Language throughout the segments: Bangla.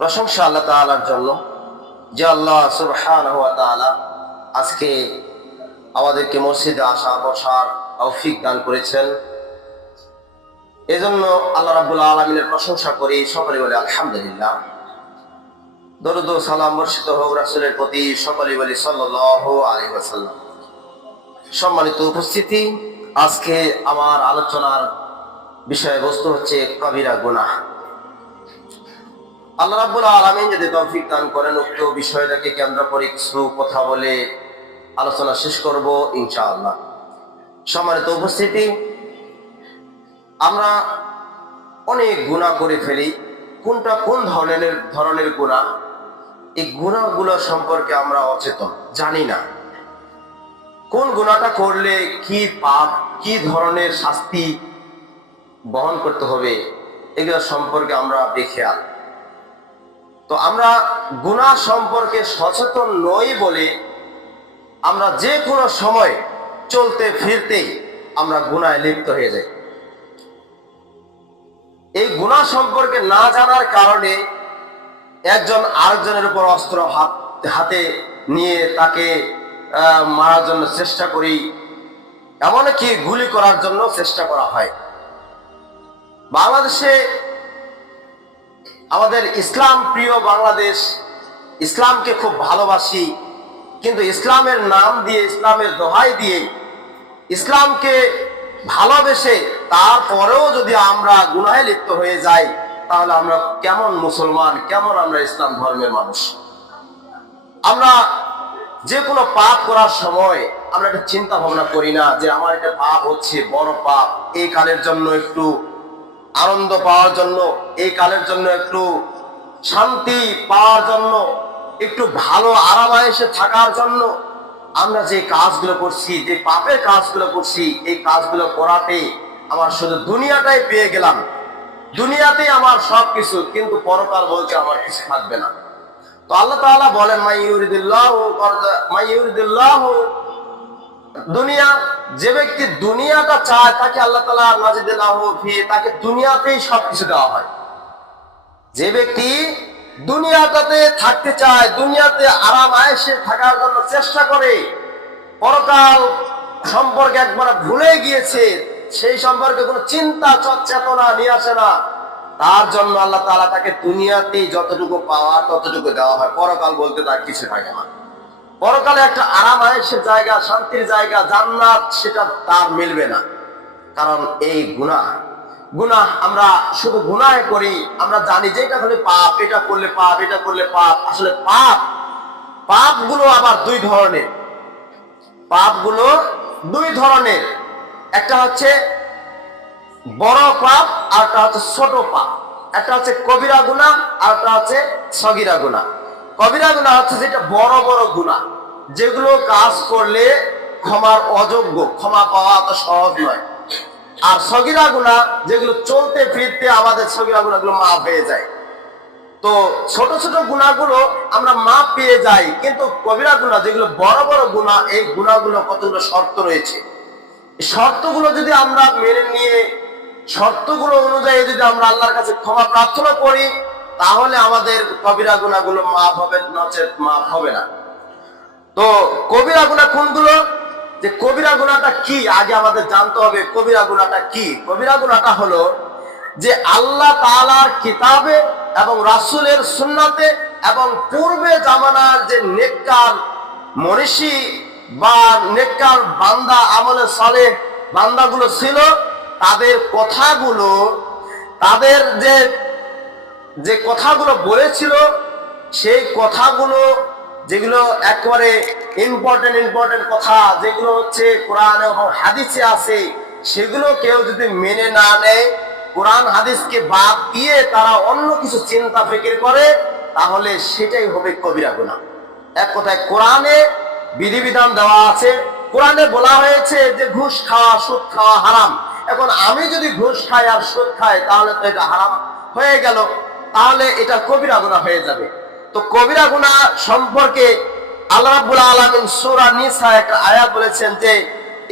প্রশংসা আল্লাহ তাআলার জন্য যে আল্লাহ সুবহানাহু ওয়া তাআলা আজকে আমাদেরকে মসজিদে আসা বসার তৌফিক দান করেছেন। এজন্য আল্লাহ রাব্বুল আলামিনের প্রশংসা করি, সকলে বলে আলহামদুলিল্লাহ। দরুদ ও সালাম বর্ষিত হোক রাসূলের প্রতি, সকলে বলি সাল্লাল্লাহু আলাইহি ওয়াসাল্লাম। সম্মানিত উপস্থিতি, আজকে আমার আলোচনার বিষয়বস্তু হচ্ছে কবিরা গুনাহ। আল্লাহ রাব্বুল আলামিন যদি তৌফিক দান করেন উক্ত বিষয়টাকে কেন্দ্র করে কিছু কথা বলে আলোচনা শেষ করব ইনশাআল্লাহ। সম্মানিত উপস্থিতি, আমরা অনেক গুনাহ করে ফেলি। কোনটা কোন ধরনের গুনাহ, এই গুনাহগুলো সম্পর্কে আমরা অচেতন, জানি না কোন গুনাহটা করলে কি পাপ, কি ধরনের শাস্তি বহন করতে হবে, এগুলো সম্পর্কে আমরা বেখেয়াল। তো আমরা গুনাহ সম্পর্কে সচেতন নই বলে আমরা যে কোনো সময় চলতে ফিরতেই আমরা গুনাহে লিপ্ত হয়ে যাই। এই গুনাহ সম্পর্কে না জানার কারণে একজন আরেকজনের উপর অস্ত্র হাতে নিয়ে তাকে মারার জন্য চেষ্টা করি, এমনকি গুলি করার জন্য চেষ্টা করা হয়। বাংলাদেশে আমাদের ইসলাম প্রিয় বাংলাদেশ, ইসলামকে খুব ভালোবাসি, কিন্তু ইসলামের নাম দিয়ে, ইসলামের দোহাই দিয়ে, ইসলামকে ভালোবেসে তারপরেও যদি আমরা গুনাহে লিপ্ত হয়ে যাই, তাহলে আমরা কেমন মুসলমান, কেমন আমরা ইসলাম ধর্মের মানুষ? আমরা যে কোনো পাপ করার সময় আমরা একটা চিন্তা ভাবনা করি না যে আমার একটা পাপ হচ্ছে, বড় পাপ, এই কালের জন্য একটু আনন্দ পাওয়ার জন্য, এই কালের জন্য একটু শান্তি পাওয়ার জন্য, একটু ভালো আরামায়েশে থাকার জন্য আমরা যে কাজগুলো করছি, যে পাপের কাজগুলো করছি, এই কাজগুলো করাতে আমার শুধু দুনিয়াটাই পেয়ে গেলাম, দুনিয়াতেই আমার সবকিছু, কিন্তু পরকাল বলতে আমার কিছু থাকবে না। তো আল্লাহ তাআলা বলেন মাইয়ুরিদুল্লাহু দুনিয়া, যে ব্যক্তি দুনিয়াটা চায় তাকে আল্লাহ তাআলা নাজিদুল্লাহু ফি, তাকে দুনিয়াতেই সবকিছু দেওয়া হয়। যে ব্যক্তি দুনিয়াটাতে থাকতে চায়, দুনিয়াতে আরাম আয়েশে থাকার জন্য চেষ্টা করে, পরকাল সম্পর্কে একবার ভুলে গিয়েছে, সেই সম্পর্কে কোনো চিন্তা চেতনা নিয়ে আসে না, তার জন্য আল্লাহ তাআলা তাকে দুনিয়াতেই যতটুকু পাওয়া ততটুকু দেওয়া হয়, পরকাল বলতে তার কিছু থাকে না। পরকালে একটা আরাম আয়েশের জায়গা, শান্তির জায়গা, জান্নাত, সেটা তার মিলবে না। কারণ এই গুনাহ আমরা শুধু গুনাহ করি, আমরা জানি যে এটা হলে পাপ, এটা করলে পাপ, এটা করলে পাপ। আসলে পাপগুলো আবার দুই ধরনের। পাপগুলো দুই ধরনের, একটা হচ্ছে বড় পাপ আর একটা হচ্ছে ছোট পাপ। একটা হচ্ছে কবিরা গুনাহ আর একটা হচ্ছে সগীরা গুনাহ। কবিরা গুনাহ হচ্ছে যেটা বড় বড় গুনাহ, যেগুলো কাজ করলে ক্ষমার অযোগ্য, ক্ষমা পাওয়া এত সহজ নয়। আর সগীরা গুনাহ যেগুলো চলতে ফিরতে আমাদের সগীরা গুনাহগুলো মাফ হয়ে যায়। তো ছোট ছোট গুনাহগুলো আমরা মাফ পেয়ে যাই, কিন্তু কবিরা গুনাহ যেগুলো বড় বড় গুনাহ, এই গুনাহগুলো কতগুলো শর্ত রয়েছে। এই শর্তগুলো যদি আমরা মেনে নিয়ে, শর্তগুলো অনুযায়ী যদি আমরা আল্লাহর কাছে ক্ষমা প্রার্থনা করি, তাহলে আমাদের কবিরা গুনাহগুলো মাফ হবে, নচেত মাফ হবে না। তো কবিরা গুনাহ কোনগুলো, যে কবিরা গুনাহটা কি আগে আমাদের জানতে হবে। কবিরা গুনাহটা কি? কবিরা গুনাহটা হলো যে আল্লাহ তাআলার কিতাবে এবং রাসূলের সুন্নাতে এবং পূর্বে জামানার যে নেককার মনীষী বা নেককার বান্দা, আমলে সালেহ বান্দাগুলো ছিল, তাদের কথাগুলো, তাদের যে কথাগুলো বলেছিল, সেই কথাগুলো যেগুলো একেবারে ইম্পর্টেন্ট কথা, যেগুলো হচ্ছে কোরআন এবং হাদিসে আছে, সেগুলো কেউ যদি মেনে না নেয়, কোরআন হাদিসকে বাদ দিয়ে তারা অন্য কিছু চিন্তা ফিকির করে, তাহলে সেটাই হবে কবিরা গুনাহ। এক কথায় কোরআনে বিধিবিধান দেওয়া আছে, কোরআনে বলা হয়েছে যে ঘুষ খাওয়া, সুদ খাওয়া হারাম। এখন আমি যদি ঘুষ খাই আর সুদ খাই, তাহলে তো এটা হারাম হয়ে গেল, তাহলে এটা কবিরা গুনাহ হয়ে যাবে। তো কবিরা গুনাহ সম্পর্কে আল্লাহ রাব্বুল আলামিন সূরা নিসা একটা আয়াত বলেছেন যে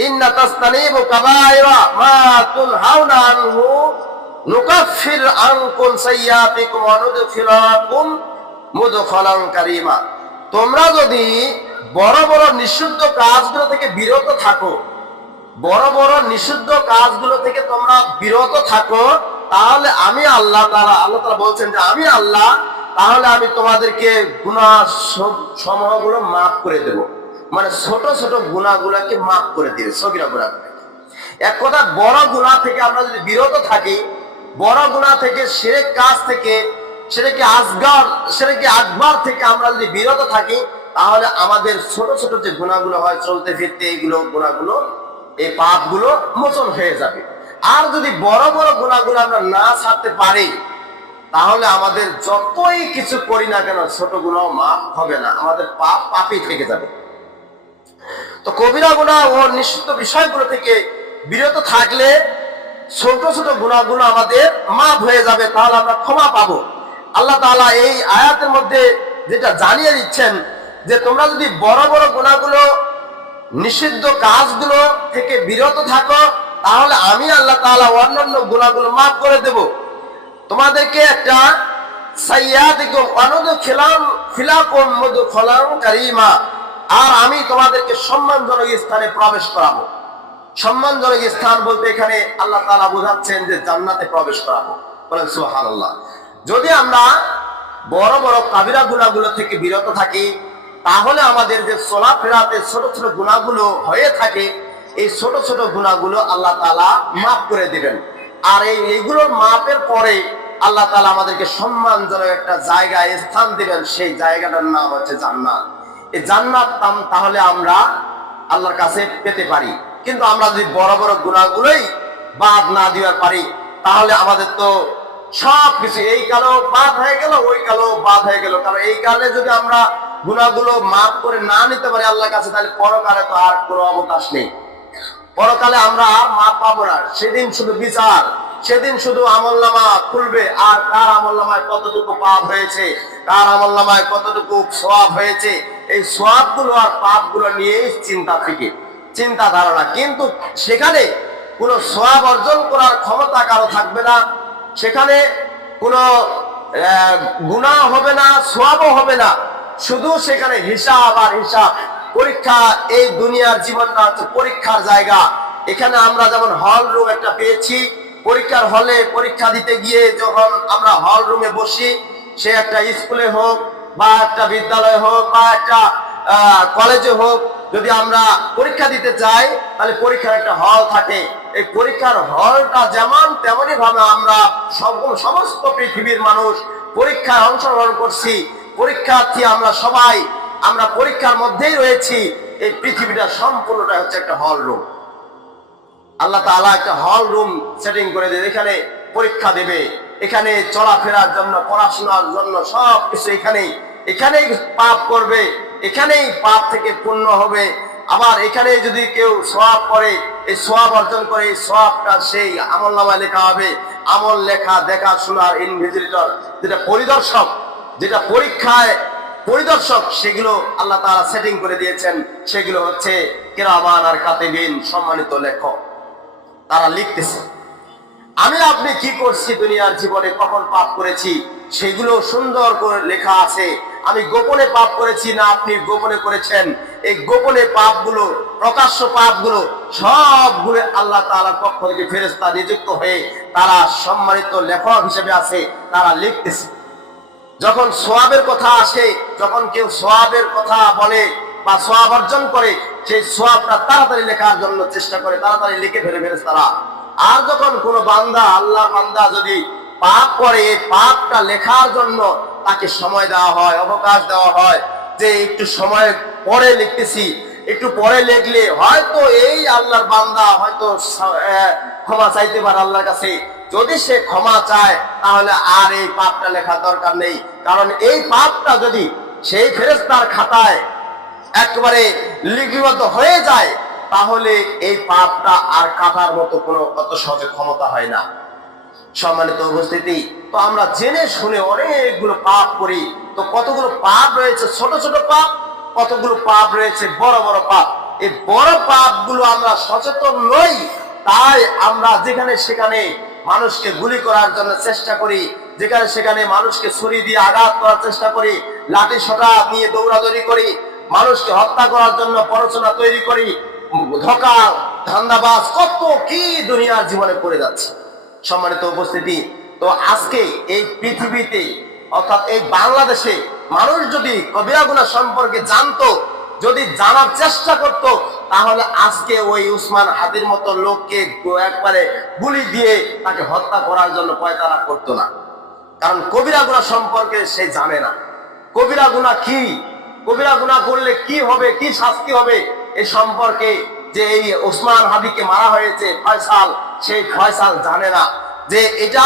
ইন্না তাসতানিবু কাবায়রা মা তুনহাউনা আনহু নুকাফির আনকুম সাইয়্যাতিকুম ওয়া নুদখিলাকুম মুদখালান কারীমা। তোমরা যদি বড় বড় নিষিদ্ধ কাজগুলো থেকে বিরত থাকো, বড় বড় নিষিদ্ধ কাজগুলো থেকে তোমরা বিরত থাকো, তাহলে আমি আল্লাহ তাআলা বলছেন যে আমি আল্লাহ, তাহলে আমি তোমাদেরকে গুনাহ সমূহগুলো মাফ করে দেব। মানে ছোট ছোট গুনাহগুলোকে মাফ করে দিবে, সগীরা গুনাহ। এক কথা, বড় গুনাহ থেকে আমরা যদি বিরত থাকি, বড় গুনাহ থেকে, শিরক কাজ থেকে, শিরকে আসগর, শিরকে আকবার থেকে আমরা যদি বিরত থাকি, তাহলে আমাদের ছোট ছোট যে গুনাহগুলো হয় চলতে ফিরতে, এইগুলো গুনাহগুলো, এই পাপগুলো মোচন হয়ে যাবে। আর যদি বড় বড় গুনাহগুলো আমরা না ছাড়তে পারি, তাহলে আমাদের যতই কিছু করি না কেন ছোট গুনাহ মাফ হবে না, আমাদের পাপ পাপই থেকে যাবে। তো কবিরা গুনাহ ও নিষিদ্ধ বিষয়গুলো থেকে বিরত থাকলে ছোট ছোট গুনাহগুলো আমাদের মাফ হয়ে যাবে, তাহলে আমরা ক্ষমা পাবো। আল্লাহ তাআলা এই আয়াতের মধ্যে যেটা জানিয়ে দিচ্ছেন যে তোমরা যদি বড় বড় গুনাহগুলো, নিষিদ্ধ কাজগুলো থেকে বিরত থাকো, তাহলে আমি আল্লাহ তাআলা অন্যান্য গুনাহগুলো মাফ করে দেব। তোমাদেরকে একটা সাইয়্যাতিকুম ওয়া নুদখিলাকুম মুদখালান কারীমা, আর আমি তোমাদেরকে সম্মানজনক স্থানে প্রবেশ করাবো। সম্মানজনক স্থান বলতে এখানে আল্লাহ তাআলা বোঝাচ্ছেন যে জান্নাতে প্রবেশ করাবো। বলেন সুবহানাল্লাহ। যদি আমরা বড় বড় কাবিরা গুনাহগুলো থেকে বিরত থাকি, তাহলে আমাদের যে চলাফেরাতে ছোট ছোট গুনাহগুলো হয়ে থাকে, এই ছোট ছোট গুনাহগুলো আল্লাহ তাআলা মাফ করে দিবেন। আর এইগুলোর মাপের পরে আল্লাহ তাআলা আমাদেরকে সম্মানজনক একটা জায়গায় স্থান দিবেন, সেই জায়গাটার নাম হচ্ছে জান্নাত। এই জান্নাত তাহলে আমরা আল্লাহর কাছে পেতে পারি। কিন্তু আমরা যদি বড় বড় গুনাহগুলোই বাদ না দিবার পারি, তাহলে আমাদের তো সবকিছু, এই কালো বাদ হয়ে গেল, ওই কালো বাদ হয়ে গেল। কারণ এই কালে যদি আমরা গুনাহগুলো মাফ করে না নিতে পারি আল্লাহর কাছে, তাহলে পরকালে তো আর কোনো অবকাশ নেই। পরকালে আমরা আর মাফ পাবো না। সেদিন শুধু বিচার, সেদিন শুধু আমলনামা খুলবে, আর কার আমলনামায় কতটুকু পাপ হয়েছে, কার আমলনামায় কতটুকু সওয়াব হয়েছে, এই সওয়াবগুলো আর পাপগুলো নিয়েই চিন্তা ধারণা। কিন্তু সেখানে কোনো সওয়াব অর্জন করার ক্ষমতা কারো থাকবে না, সেখানে কোনো গুনাহ হবে না, সওয়াবও হবে না, শুধু সেখানে হিসাব আর হিসাব, পরীক্ষা। এই দুনিয়ার জীবনটা হচ্ছে পরীক্ষার জায়গা। এখানে আমরা যেমন হল রুম একটা পেয়েছি, পরীক্ষার হলে পরীক্ষা দিতে গিয়ে যখন আমরা হল রুমে বসি, সে একটা স্কুলে হোক বা একটা বিদ্যালয়ে হোক বা একটা কলেজে হোক, যদি আমরা পরীক্ষা দিতে চাই, তাহলে পরীক্ষার একটা হল থাকে। এই পরীক্ষার হলটা যেমন, তেমনি ভাবে আমরা সমস্ত পৃথিবীর মানুষ পরীক্ষায় অংশগ্রহণ করছি, পরীক্ষার্থী আমরা সবাই, আমরা পরীক্ষার মধ্যেই রয়েছি। এই পৃথিবীটা সম্পূর্ণটা হচ্ছে একটা হল রুম। আল্লাহ তাআলা একটা হল রুম সেটিং করে দেবে, এখানে পরীক্ষা দেবে, এখানে চলাফেরার জন্য, পড়াশোনার জন্য সবকিছু এখানেই পাপ করবে, এখানেই পাপ থেকে পূর্ণ হবে। আবার এখানে যদি কেউ সওয়াব করে, এই সওয়াব অর্জন করে, এই সওয়াবটা সেই আমলনামায় লেখা হবে। আমল লেখা, দেখাশোনার ইনভিজিলেটর, যেটা পরীক্ষায় পরিদর্শক, সেগুলো আল্লাহ তাআলা সেটিং করে দিয়েছেন। সেগুলো হচ্ছে কিরামান আর কাতিবিন, সম্মানিত লেখক, তারা লিখতেছে আমি আপনি কি করছি দুনিয়ার জীবনে, কখন পাপ করেছি, সেগুলো সুন্দর করে লেখা আছে। আমি গোপনে পাপ করেছি না আপনি গোপনে করেছেন, এই গোপনে পাপগুলো, প্রকাশ্য পাপগুলো সবগুলো আল্লাহ তাআলার পক্ষ থেকে ফেরেশতা নিযুক্ত হয়ে তারা সম্মানিত লেখক হিসেবে আছে, তারা লিখতেছে। যখন সওয়াবের কথা আসে, যখন কেউ সওয়াবের কথা বলে বা সওয়াব অর্জন করে, সেই সওয়াবটা তাড়াতাড়ি লেখার জন্য চেষ্টা করে, তাড়াতাড়ি লিখে ফেলে ফেরেশতারা। আর যখন কোনো বান্দা, আল্লাহর বান্দা যদি পাপ করে, এই পাপটা লেখার জন্য তাকে সময় দেওয়া হয়, অবকাশ দেওয়া হয়, যে একটু সময় পরে লিখতেছি, একটু পরে লিখলে হয়তো এই আল্লাহর বান্দা হয়তো ক্ষমা চাইতে পারে আল্লাহর কাছে। যদি সে ক্ষমা চায়, তাহলে আর এই পাপটা লেখার দরকার নেই। কারণ এই পাপটা যদি সেই ফেরেশতার খাতায় একেবারে লিপিবদ্ধ হয়ে যায়, তাহলে এই পাপটা আর কাটার মতো কোনো অত সহজে ক্ষমতা হয় না। সম্মানিত উপস্থিতি, তো আমরা জেনে শুনে অনেকগুলো পাপ করি। তো কতগুলো পাপ রয়েছে ছোট ছোট পাপ, কতগুলো পাপ রয়েছে বড় বড় পাপ। এই বড় পাপগুলো আমরা সচেতন নই, তাই আমরা যেখানে সেখানে মানুষকে গুলি করার জন্য চেষ্টা করি, যেখানে সেখানে মানুষকে ছুরি দিয়ে আঘাত করার চেষ্টা করি, লাঠি সোঁটা নিয়ে দৌড়াদৌড়ি করি, মানুষকে হত্যা করার জন্য প্ররোচনা তৈরি করি, ধোঁকা ধান্দাবাজ কত কি দুনিয়ার জীবনে করে যাচ্ছে। সম্মানিত উপস্থিতি, তো আজকে এই পৃথিবীতে অর্থাৎ এই বাংলাদেশে মানুষ যদি কবিরা গুনাহ সম্পর্কে জানতো, যদি জানার চেষ্টা করত, তাহলে আজকে ওই উসমান হাদির মতো লোককে একবারে গুলি দিয়ে তাকে হত্যা করার জন্য পয়তারা করতো না। কারণ কবিরা গুনাহ সম্পর্কে সে জানে না। কবিরা গুনাহ কি, কবিরা গুনাহ করলে কি হবে, কি শাস্তি হবে, এই সম্পর্কে যে এই উসমান হাদিকে মারা হয়েছে ফয়সাল, সেই ফয়সাল জানে না যে এটা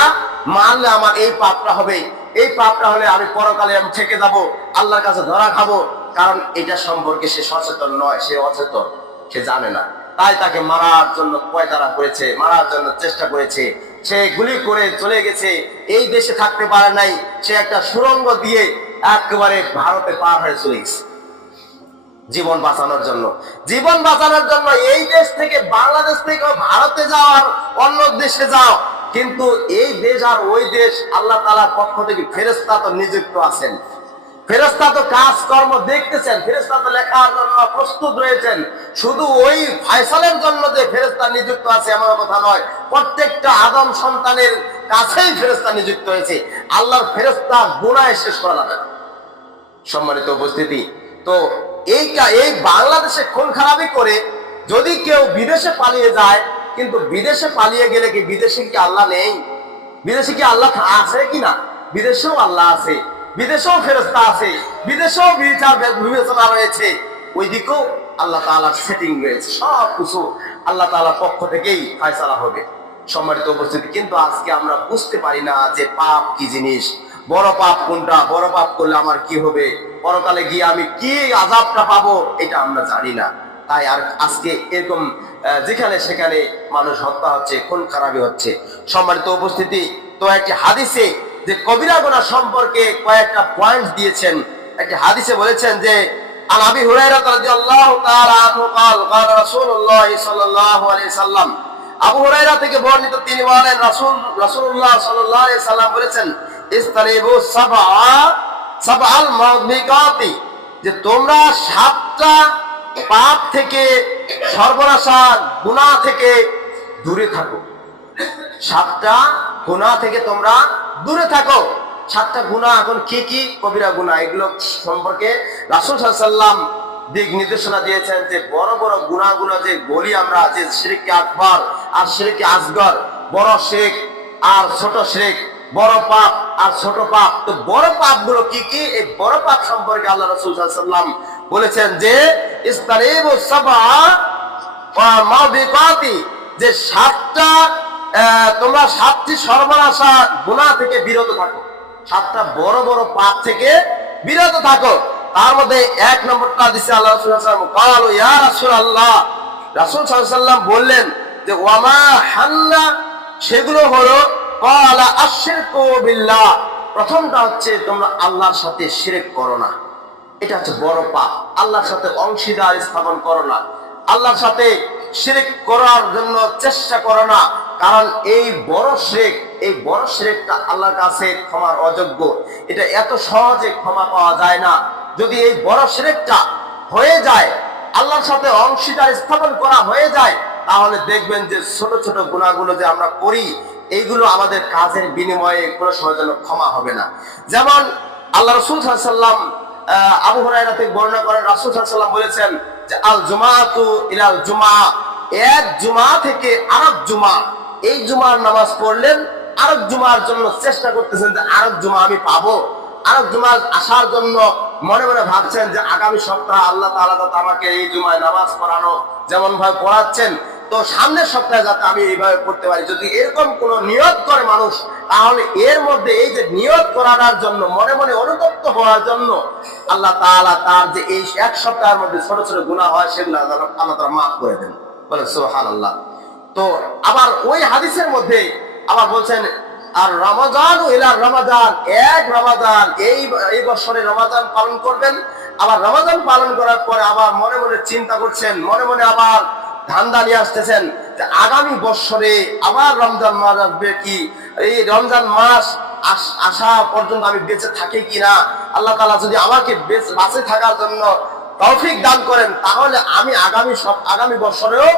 মারলে আমার এই পাপটা হবে, এই পাপটা হলে আমি পরকালে আমি থেকে যাব, আল্লাহর কাছে ধরা খাবো। কারণ এটা সম্পর্কে সে সচেতন নয়, সে অচেতন, সে জানে না। তাই তাকে মারার জন্য পয়তারা করেছে, মারার জন্য চেষ্টা করেছে। সে গুলি করে চলে গেছে, এই দেশে থাকতে পারে নাই, সে একটা সুড়ঙ্গ দিয়ে একেবারে ভারতে পার হয়ে চলে গেছে জীবন বাঁচানোর জন্য। জীবন বাঁচানোর জন্য এই দেশ থেকে, বাংলাদেশ থেকে ভারতে যাও আর অন্য দেশে যাও, কিন্তু এই দেশ আর ওই দেশ আল্লাহ তাআলার পক্ষ থেকে ফেরেশতা তো নিযুক্ত আছেন, ফেরেশতা তো কাজকর্ম দেখতেছেন, ফেরেশতা তো লেখার জন্য প্রস্তুত রয়েছেন। শুধু ওই ফয়সালের জন্য যে ফেরেশতা নিযুক্ত আছে এমন কথা নয়, প্রত্যেকটা আদম সন্তানের কাছেই ফেরেশতা নিযুক্ত হয়েছে। আল্লাহর ফেরেশতা গুনাহে শেষ করা যাবে না। সম্মানিত উপস্থিতি, তো এই বাংলাদেশে খুন খারাপি করে যদি কেউ বিদেশে পালিয়ে যায়, কিন্তু বিদেশে পালিয়ে গেলে কি বিদেশে কি আল্লাহ নেই? বিদেশে কি আল্লাহ আছে কিনা? বিদেশেও আল্লাহ আছে, বিদেশেও ফেরেশতা আছে, বিদেশেও বিচার বিবেচনা রয়েছে, ওইদিকেও আল্লাহ তাআলার সেটিং রয়েছে। সব কিছু আল্লাহ তাআলার পক্ষ থেকেই ফয়সালা হবে। সম্মানিত উপস্থিতি, কিন্তু আজকে আমরা বুঝতে পারি না যে পাপ কি জিনিস, বড় পাপ কোনটা, বড় পাপ করলে আমার কি হবে, পরকালে গিয়ে আমি কি আযাবটা পাবো, এটা আমরা জানি না। তাই আর আজকে এরকম যেখানে সেখানে মানুষ হত্যা হচ্ছে, খুন খারাপি হচ্ছে। সম্মানিত উপস্থিতি, তো একটি হাদিসে যে কবিরা গুনাহ সম্পর্কে কয়েকটা পয়েন্ট দিয়েছেন। একটি হাদিসে বলেছেন যে আন আবি হুরায়রা রাদিয়াল্লাহু তাআলা আনহু قال قال রাসূলুল্লাহ সাল্লাল্লাহু আলাইহি সাল্লাম, আবু হুরায়রা থেকে বর্ণিত, তিনি বলেন রাসূলুল্লাহ সাল্লাল্লাহু আলাইহি সাল্লাম বলেছেন, ইসতারিবু সাবআল মাউবিকাতি, যে তোমরা 7টা পাপ থেকে, সর্বনাশা গুনাহ থেকে দূরে থাকো। 7টা গুনাহ থেকে তোমরা দূরে থাকো। 7টা গুনাহ এখন কি কি? কবিরা গুনাহ। এগুলো সম্পর্কে রাসূল সাল্লাল্লাহু আলাইহি সাল্লাম দিক নির্দেশনা দিয়েছেন যে বড় বড় গুনাহগুলো যে বলি আমরা, যে শিরকে আকবার আর শিরকে আসগর, বড় শিরক আর ছোট শিরক, বড় পাপ আর ছোট পাপ। তো বড় পাপগুলো কি কি? এই বড় পাপ সম্পর্কে আল্লাহ রাসূল সাল্লাল্লাহু আলাইহি সাল্লাম বলেছেন যে ইসতারিবু সাবআ ওয়া মাউবিকাতি, যে 7টা তোমরা 7টি সর্বনাশা গুনাহ থেকে বিরত থাকো, 7টা বড় বড় পাপ থেকে বিরত থাকো। তার মধ্যে 1 নম্বরটা দিছে আল্লাহ রাসূল সাল্লাল্লাহু আলাইহি ওয়াসাল্লাম, ক্বালু ইয়া রাসূলুল্লাহ, রাসূল সাল্লাল্লাহু আলাইহি ওয়াসাল্লাম বললেন যে ওয়ামা হান্না, সেগুলো হলো ক্বালা আশরিকু বিল্লাহ, প্রথমটা হচ্ছে তোমরা আল্লাহর সাথে শিরক করো না, এটা হচ্ছে বড় পাপ। আল্লাহর সাথে অংশীদার স্থাপন করো না, আল্লাহর সাথে শিরক করার জন্য চেষ্টা করো না। কারণ এই বড় শিরক, এই বড় শিরকটা আল্লাহর কাছে ক্ষমার অযোগ্য, এটা এত সহজে ক্ষমা পাওয়া যায় না। যদি এই বড় শিরকটা হয়ে যায়, আল্লাহর সাথে অংশীদার স্থাপন করা হয়ে যায়, তাহলে দেখবেন যে ছোট ছোট গুনাহগুলো যে আমরা করি, এইগুলো আমাদের কাজের বিনিময়ে কোনো সময় যেন ক্ষমা হবে না। যেমন আল্লাহ রাসূল সাল্লাল্লাহু আলাইহি ওয়াসাল্লাম আবু হুরায়রা থেকে বর্ণনা করেন, রাসূল সাল্লাল্লাহু আলাইহি ওয়াসাল্লাম বলেছেন যে আল জুমাআতু ইলাল জুমআ, এক জুমা থেকে আরেক জুমা, এই জুমার নামাজ পড়লেন, আরেক জুমার জন্য চেষ্টা করতেছেন যে আরেক জুমা আমি পাবো, আরেক জুমা আসার জন্য মনে মনে ভাবছেন যে আগামী সপ্তাহে আল্লাহ তাআলা তো আমাকে এই জুমায় নামাজ পড়ানো যেমন ভাবে পড়াচ্ছেন, তো সামনের সপ্তাহে যাতে আমি এইভাবে পড়তে পারি। যদি এরকম কোন নিয়ত করে মানুষ, তাহলে এর মধ্যে এই যে নিয়ত করার জন্য, মনে মনে অনুতপ্ত হওয়ার জন্য আল্লাহ তাআলা তার যে এই 1 সপ্তাহের মধ্যে ছোট ছোট গুনাহ হয়, সেগুলো আল্লাহ তাআলা মাফ করে দেন। বলে সুবহানাল্লাহ। তো আবার ওই হাদিসের মধ্যে আবার বলছেন আর রমজান ইলা রমাদান, এক রমাদান, এই বছরে রমাদান পালন করবেন। আবার রমাদান পালন করার পরে আবার মনে মনে চিন্তা করছেন, মনে মনে আবার ধান্দা নিয়ে আসতেছেন যে আগামী বছরে আবার রমজান মাস আসবে কি, এই রমজান মাস আসা পর্যন্ত আমি বেঁচে থাকি কিনা, আল্লাহ তাআলা যদি আমাকে বেঁচে থাকার জন্য তৌফিক দান করেন তাহলে আমি আগামী বছরেও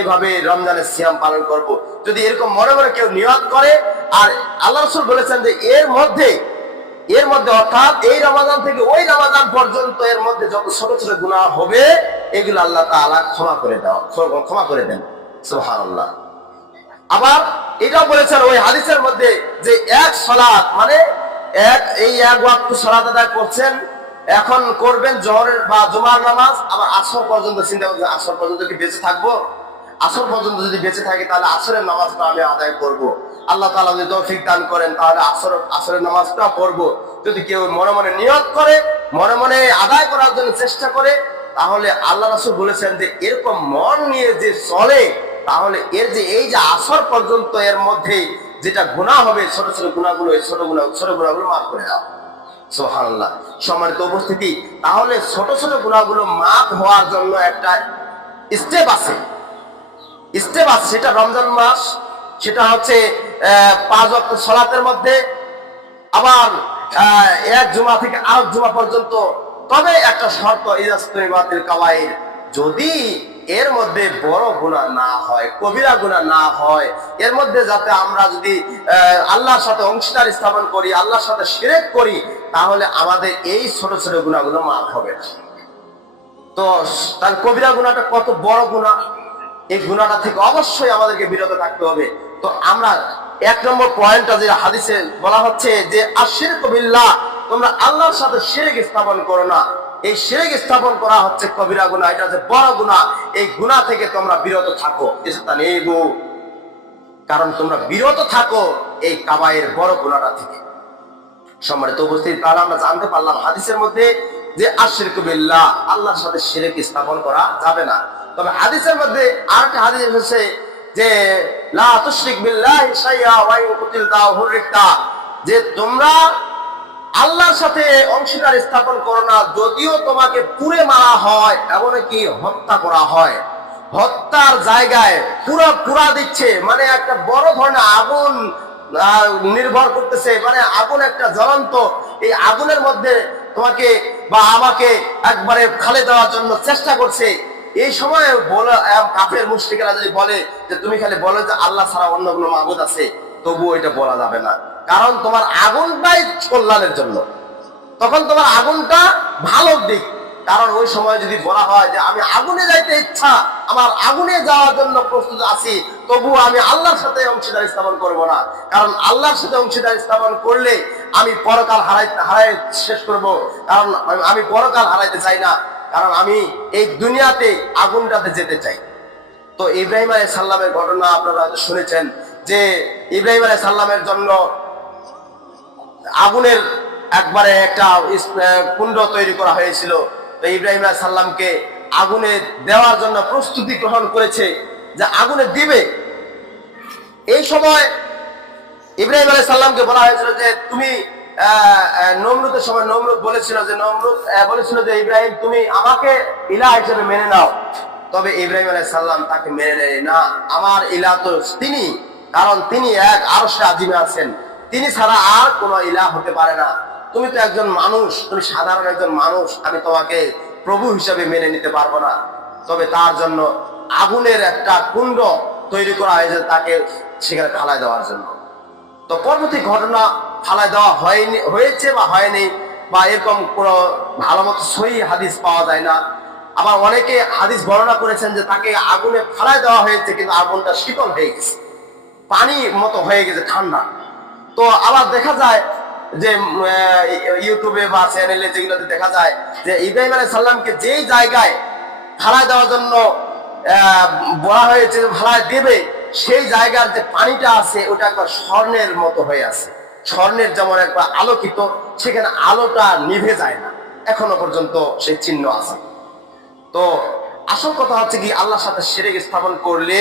এভাবে রমজানের সিয়াম পালন করব। যদি এরকম মনে মনে কেউ নিয়ত করে, আর আল্লাহ রাসূল বলেছেন যে এর মধ্যে অর্থাৎ এই রমাদান থেকে ওই রমাদান পর্যন্ত এর মধ্যে যত ছোট ছোট গুনাহ হবে এগুলো আল্লাহ তাআলা ক্ষমা করে দেন। সুবহানাল্লাহ। আবার এটাও বলেছেন ওই হাদিসের মধ্যে যে এক সালাত মানে এক ওয়াক্ত সালাত আদায় করছেন, এখন করবেন জোহরের বা জুমার নামাজ, আবার আসর পর্যন্ত চিন্তা করছেন আসর পর্যন্ত কি বেঁচে থাকবো, আসর পর্যন্ত যদি বেঁচে থাকি তাহলে আসরের নামাজটা আমি আদায় করব। আল্লাহ তাআলা যদি তৌফিক দান করেন তাহলে আসরের নামাজটা পড়বো। যদি কেউ মনে মনে নিয়ত করে, মনে মনে আদায় করার জন্য চেষ্টা করে, তাহলে আল্লাহ রাসূল বলেছেন যে এরকম মন নিয়ে যে চলে তাহলে এই যে আসর পর্যন্ত এর মধ্যে যেটা গুনাহ হবে ছোট ছোট গুনাহগুলো, এই ছোট গুনাহগুলো মাফ করে দাও। সুবহানাল্লাহ। সম্মানিত উপস্থিতি, তাহলে ছোট ছোট গুনাহগুলো মাফ হওয়ার জন্য একটা স্টেপ আছে, সেটা রমজান মাস, সেটা হচ্ছে 5 ওয়াক্ত সালাতের মধ্যে, আবার এক জুমা থেকে আরেক জুমা পর্যন্ত। তবে একটা শর্ত, ইজাজতুনিবাতিল কাবাইর, যদি এর মধ্যে বড় গুনাহ না হয়, কবিরা গুনাহ না হয়, এর মধ্যে যাতে আমরা যদি আল্লাহর সাথে অংশীদার স্থাপন করি, আল্লাহর সাথে শিরক করি, তাহলে আমাদের এই ছোট ছোট গুনাহগুলো মাফ হবে না। তো তার কবিরা গুনাহটা কত বড় গুনাহ, এই গুনাহটা থেকে অবশ্যই আমাদেরকে বিরত থাকতে হবে। তো আমরা 1 নম্বর পয়েন্টটা যে হাদিসে বলা হচ্ছে যে আশিরকু বিল্লাহ, তোমরা আল্লাহর সাথে শিরক স্থাপন করো না। এই শিরক স্থাপন করা হচ্ছে কবিরা গুনাহ, এটা হচ্ছে বড় গুনাহ। এই গুনাহ থেকে তোমরা বিরত থাকো, কারণ তোমরা বিরত থাকো এই কাবায়ের বড় গুনাহটা থেকে। সম্মানিত উপস্থিতি, তাহলে আমরা জানতে পারলাম হাদিসের মধ্যে যে আশিরকু বিল্লাহ, আল্লাহর সাথে শিরক স্থাপন করা যাবে না। তবে হাদিসের মধ্যে আরেকটা হাদিস এসেছে যে লা তুশরিক বিল্লাহি শাইআ ওয়া ইন কুতিলতা হুররিকতা, যে তোমরা আল্লাহর সাথে অংশীদার স্থাপন করো না, যদিও তোমাকে পুড়ে মারা হয়, এমনকি হত্যা করা হয়, হত্যার জায়গায় পুরা দিচ্ছে, মানে একটা বড় ধরনের আগুন নির্ভর করতেছে, মানে আগুন একটা জ্বলন্ত, এই আগুনের মধ্যে তোমাকে বা আমাকে একবারে খালে দেওয়ার জন্য চেষ্টা করছে। এই সময় কাফের মুশরিকরা যদি বলে যে তুমি খালি বলো যে আল্লাহ ছাড়া অন্য কোনো মাবুদ আছে, তবুও এটা বলা যাবে না, কারণ তোমার আগুনটাই কল্যাণের জন্য, তখন তোমার আগুনটা ভালো দিক। কারণ ওই সময় যদি বলা হয় যে আমি আগুনে যাইতে ইচ্ছা, আমার আগুনে যাওয়ার জন্য প্রস্তুত আছি, তবু আমি আল্লাহর সাথে অংশীদার স্থাপন করব না, কারণ আল্লাহর সাথে অংশীদার স্থাপন করলে আমি পরকাল হারাই শেষ করব, কারণ আমি পরকাল হারাইতে চাই না, কারণ আমি এই দুনিয়াতে আগুনটাতে যেতে চাই। তো ইব্রাহিম আলাইহিস সালামের ঘটনা আপনারা হয়তো শুনেছেন যে ইব্রাহিম আলাইহিস সালামের জন্য আগুনের একবারে একটা কুণ্ড তৈরি করা হয়েছিল। তো ইব্রাহিম আলাইহিস সালামকে আগুনে দেওয়ার জন্য প্রস্তুতি গ্রহণ করেছে যে আগুনে দিবে। এই সময় ইব্রাহিম আলাইহিস সালামকে বলা হয়েছিল যে তুমি নমরুদের সময় নমরুদ বলেছিল যে ইব্রাহিম তুমি আমাকে ইলাহ হিসেবে মেনে নাও। তবে ইব্রাহিম আলাইহিস সালাম তাকে মেনে নেয় না, আমার ইলাহ তো তিনি, কারণ তিনি এক আরশে আজিমে আছেন, তিনি ছাড়া আর কোনো ইলাহ হতে পারে না। তুমি তো একজন মানুষ, তুমি সাধারণ একজন মানুষ, আমি তোমাকে প্রভু হিসেবে মেনে নিতে পারবো না। তবে তার জন্য আগুনের একটা কুণ্ড তৈরি করা হয়েছে তাকে সেখানে ফালায় দেওয়ার জন্য। তো পরবর্তী ঘটনা ফালায় দেওয়া হয়েছে বা হয়নি, বা এরকম কোনো ভালো মতো সহিহ হাদিস পাওয়া যায় না। আবার অনেকে হাদিস বর্ণনা করেছেন যে তাকে আগুনে ফালায় দেওয়া হয়েছে, কিন্তু আগুনটা শীতল হয়ে গেছে, পানি মতো হয়ে গেছে, ঠান্ডা। তো আবার দেখা যায় যে ইউটিউবে বা চ্যানেলে যেগুলোতে দেখা যায় যে ইব্রাহিম আলাইহিস সালামকে যেই জায়গায় ফালায় দেওয়ার জন্য বলা হয়েছে ফালায় দেবে, সেই জায়গার যে পানিটা আছে ওটা একবার স্বর্ণের মতো হয়ে আছে, স্বর্ণের যেমন একবার আলোকিত, সেখানে আলোটা নিভে যায় না, এখনো পর্যন্ত সেই চিহ্ন আছে। তো আসল কথা হচ্ছে কি, আল্লাহর সাথে শিরক স্থাপন করলে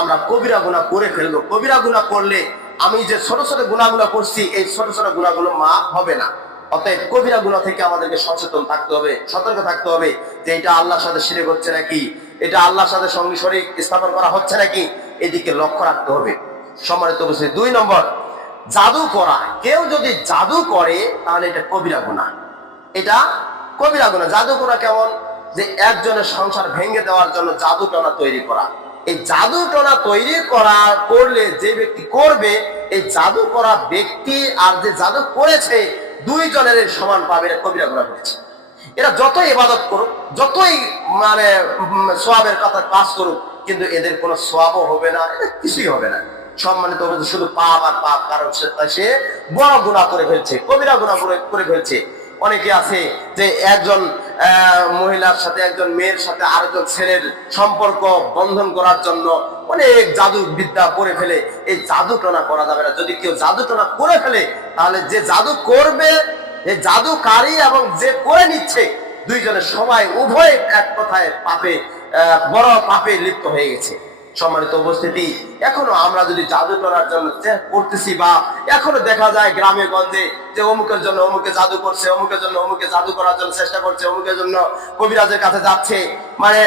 আমরা কবিরা গুনাহ করে ফেলবো। কবিরা গুনাহ করলে আমি যে ছোট ছোট গুনাহগুলো করছি, এই ছোট ছোট গুনাহগুলো মাফ হবে না। অতএব কবিরা গুনাহ থেকে আমাদেরকে সচেতন থাকতে হবে, সতর্ক থাকতে হবে যে এটা আল্লাহর সাথে শিরক হচ্ছে নাকি, এটা আল্লাহর সাথে সঙ্গী শরীক স্থাপন করা হচ্ছে নাকি, এদিকে লক্ষ্য রাখতে হবে। সম্মানিত উপস্থিতি, 2 নম্বর, জাদু করা। কেউ যদি জাদু করে তাহলে এটা কবিরা গুনাহ। এটা কবিরা গুনাহ। জাদু করা কেমন? যে একজনের সংসার ভেঙে দেওয়ার জন্য জাদু টনা তৈরি করা। এই জাদু টনা তৈরি করলে যে ব্যক্তি করবে, এই জাদু করা ব্যক্তি আর যে জাদু করেছে দুইজনের সমান পাবে, এটা কবিরা গুনাহ করেছে। এরা যতই ইবাদত করুক, যতই মানে সওয়াবের কথা কাজ করুক, কিন্তু এদের কোনো সওয়াবও হবে না, এটা কিছুই হবে না। সম্মানিত শুধু পাপ আর পাপ, কারণ সে বড় গুনাহ করে ফেলছে, কবিরা গুনাহ করে ফেলছে। অনেকে আছে যে একজন মহিলার সাথে একজন মেয়ের সাথে আরেকজন ছেলের সম্পর্ক বন্ধন করার জন্য অনেক জাদু বিদ্যা করে ফেলে। এই জাদু টোনা করা যাবে না। যদি কেউ জাদু টোনা করে ফেলে তাহলে যে জাদু করবে, এই জাদুকারী এবং যে করে নিচ্ছে, দুইজনের সবাই উভয় এক কথায় পাপে, বড় পাপে লিপ্ত হয়ে গেছে। সম্মানিত উপস্থিতি, এখনো আমরা যদি জাদু করার জন্য করতেছি, বা এখনো দেখা যায় গ্রামে গঞ্জে যে অমুকের জন্য অমুকে জাদু করছে, অমুকের জন্য অমুকে জাদু করার জন্য চেষ্টা করছে, অমুকের জন্য কবিরাজের কাছে যাচ্ছে, মানে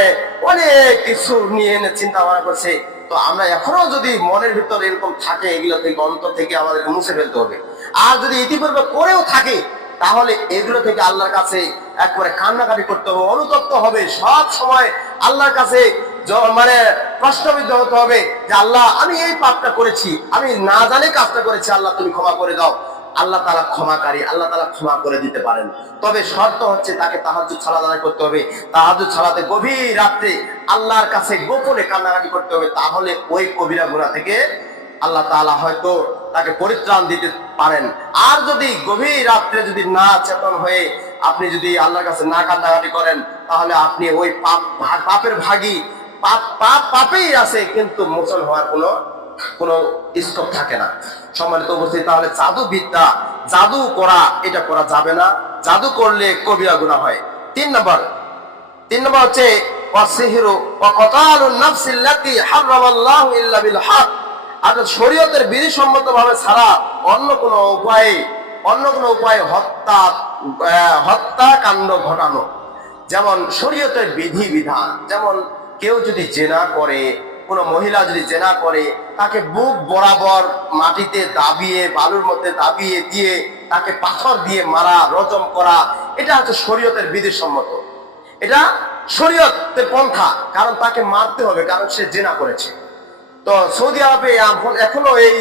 অনেক কিছু নিয়ে এনে চিন্তা ভাবনা করছে। তো আমরা এখনো যদি মনের ভিতর এরকম থাকে, এগুলো থেকে অন্তর থেকে আমাদেরকে মুছে ফেলতে হবে। আর যদি ইতিপূর্বে করেও থাকে তাহলে এগুলো থেকে আল্লাহর কাছে একবারে কান্নাকাটি করতে হবে, অনুতপ্ত হবে, সব সময় আল্লাহর কাছে মানে প্রশ্নবিদ্ধ হতে হবে যে আল্লাহ, আমি এই পাপটা করেছি, আমি না জানে কাজটা করেছি, আল্লাহ তুমি ক্ষমা করে দাও। আল্লাহ তাআলা ক্ষমাকারী, আল্লাহ তাআলা ক্ষমা করে দিতে পারেন। তবে শর্ত হচ্ছে তাকে তাহাজ্জুদ সালাত আদায় করতে হবে। তাহাজ্জুদ সালাতে গভীর রাতে আল্লাহর কাছে গোপনে কান্নাকাটি করতে হবে। তাহলে ওই কবিরা গুনাহ থেকে আল্লাহ তাআলা হয়তো তাকে পরিত্রাণ দিতে পারেন। আর যদি গভীর রাত্রে যদি না চেতন হয়ে আপনি যদি আল্লাহর কাছে না কান্নাকাটি করেন, তাহলে আপনি ওই পাপের ভাগী, পাপেই আছে, কিন্তু মোচন হওয়ার কোনো স্কোপ থাকে না। সম্মানিত উপস্থিতি, তাহলে জাদু বিদ্যা, জাদু করা, এটা করা যাবে না। জাদু করলে কবিরা গুনাহ হয়। 3 নম্বর হচ্ছে ওয়াসিহরু ওয়া কতালুন নাফসিল্লাতী হারামাল্লাহু ইল্লা বিল হক। আর শরীয়তের বিধিসম্মত ভাবে ছাড়া অন্য কোনো উপায়ে হত্যাকাণ্ড ঘটানো। যেমন শরীয়তের বিধিবিধান, যেমন কেউ যদি জেনা করে, কোনো মহিলা যদি জেনা করে, তাকে বুক বরাবর মাটিতে দাবিয়ে, বালুর মধ্যে দাবিয়ে দিয়ে তাকে পাথর দিয়ে মারা, রজম করা, এটা হচ্ছে শরীয়তের বিধিসম্মত। এটা শরীয়তের পন্থা, কারণ তাকে মারতে হবে, কারণ সে জেনা করেছে। তো সৌদি আরবে এখনো এই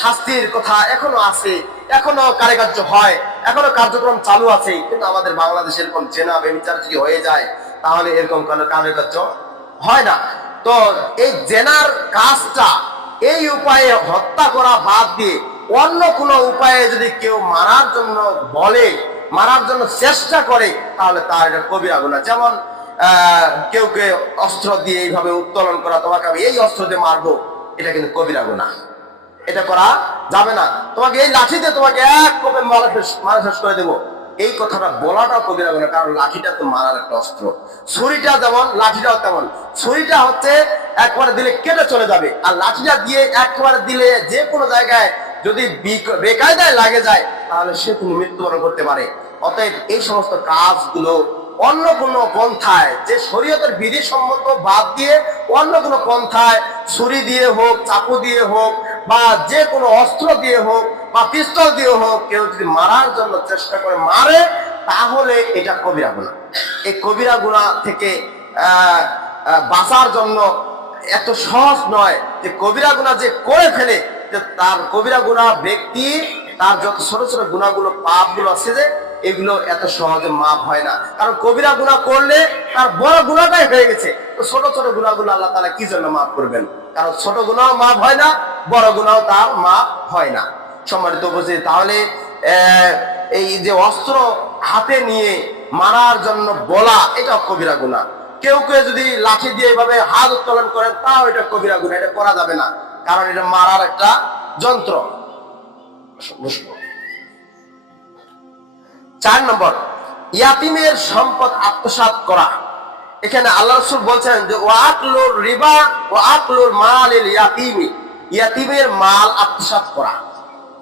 শাস্তির কথা এখনো আছে, এখনো কার্যকার্য হয়, এখনো কার্যক্রম চালু আছে। কিন্তু আমাদের বাংলাদেশে এরকম জেনা ব্যভিচার যদি হয়ে যায় তাহলে এরকম কোনো কার্যকার্য হয় না। তো এই জেনার কাজটা এই উপায়ে হত্যা করা বাদ দিয়ে অন্য কোনো উপায়ে যদি কেউ মারার জন্য বলে, মারার জন্য চেষ্টা করে, তাহলে তার এটা কবিরা গুনাহ। যেমন কেউ অস্ত্র দিয়ে এইভাবে উত্তোলন করা, তোমাকে আমি এই অস্ত্র দিয়ে মারবো, এটা কিন্তু কবিরা গুনাহ, এটা করা যাবে না। তোমাকে এই লাঠি দিয়ে তোমাকে এক কোপে মারা শেষ করে দেবো, এই কথাটা বলাটাও কবিরা গুনাহ, কারণ লাঠিটা তো মারার একটা অস্ত্র। ছুরিটা যেমন, লাঠিটাও তেমন। ছুরিটা হচ্ছে একবারে দিলে কেটে চলে যাবে, আর লাঠিটা দিয়ে একবারে দিলে যে কোনো জায়গায় যদি বেকায়দায় লাগে যায় তাহলে সে তুমি মৃত্যুবরণ করতে পারে। অতএব এই সমস্ত কাজগুলো অন্য কোনো পন্থায়, যে শরীয়তের বিধিসম্মত বাদ দিয়ে অন্য কোনো পন্থায়, ছুরি দিয়ে হোক, চাকু দিয়ে হোক, বা যে কোনো অস্ত্র দিয়ে হোক, বা পিস্তল দিয়ে হোক, কেউ যদি মারার জন্য চেষ্টা করে মারে, তাহলে এটা কবিরা গুনাহ। এই কবিরা গুনাহ থেকে বাঁচার জন্য এত সহজ নয় যে কবিরা গুনাহ যে করে ফেলে, যে তার কবিরা গুনাহ ব্যক্তি, তার যত ছোট ছোট গুনাহগুলো, পাপগুলো আছে, যে এগুলো এত সহজে মাফ হয় না। কারণ কবিরা গুনাহ করলে তার বড় গুনাহটাই হয়ে গেছে। তো ছোট ছোট গুনাহগুলো আল্লাহ তাআলা কি জন্য মাফ করবেন? কারণ ছোট গুনাহ মাফ হয় না, বড় গুনাহ তার মাফ হয় না। সম্মানিত উপস্থিতি, তাহলে এই যে অস্ত্র হাতে নিয়ে মারার জন্য বলা, এটা কবিরা গুনাহ। কেউ যদি লাঠি দিয়ে এইভাবে হাত উত্তোলন করেন, তাও এটা কবিরা গুনাহ, এটা করা যাবে না, কারণ এটা মারার একটা যন্ত্র। 4 নম্বর, ইয়াতিমের সম্পদ আত্মসাৎ করা। এখানে আল্লাহ রাসূল বলছেন যে ওয়াকলুর রিবা ওয়া আকলুল মালিল ইয়াতিমি, ইয়াতিমের মাল আত্মসাৎ করা।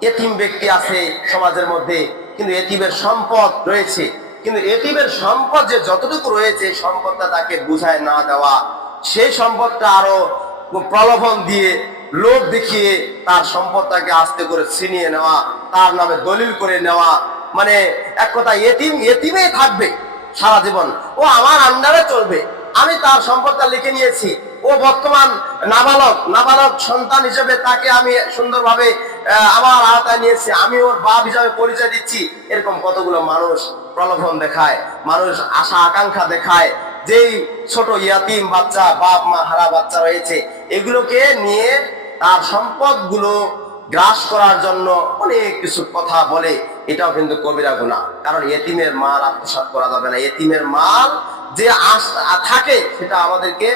এতিম ব্যক্তি আছে সমাজের মধ্যে, কিন্তু এতিমের সম্পদ রয়েছে, কিন্তু এতিমের সম্পদ যে যতটুকু রয়েছে, সম্পদটা তাকে বুঝায় না দেওয়া, সেই সম্পদটা আরো প্রলোভন দিয়ে লোভ দেখিয়ে তার সম্পদটাকে আস্তে করে ছিনিয়ে নেওয়া, তার নামে দলিল করে নেওয়া, মানে এক কথা এতিমেই থাকবে সারা জীবন, ও আমার আন্ডারে চলবে, আমি তার সম্পদটা লিখে নিয়েছি, ও বর্তমান নাবালক সন্তান হিসেবে তাকে আমি সুন্দরভাবে আমার আওতায় নিয়েছি, আমি ওর বাপ হিসাবে পরিচয় দিচ্ছি। এরকম কতগুলো মানুষ প্রলোভন দেখায়, মানুষ আশা আকাঙ্ক্ষা দেখায়, যেই ছোট ইয়াতিম বাচ্চা, বাপ মা হারা বাচ্চা রয়েছে, এগুলোকে নিয়ে তার সম্পদগুলো গ্রাস করার জন্য অনেক কিছু কথা বলে। এটাও কিন্তু কবিরা গুনাহ, কারণ এতিমের মাল আত্মসাৎ করা যাবে না। এতিমের মাল যে থাকে সেটা আমাদেরকে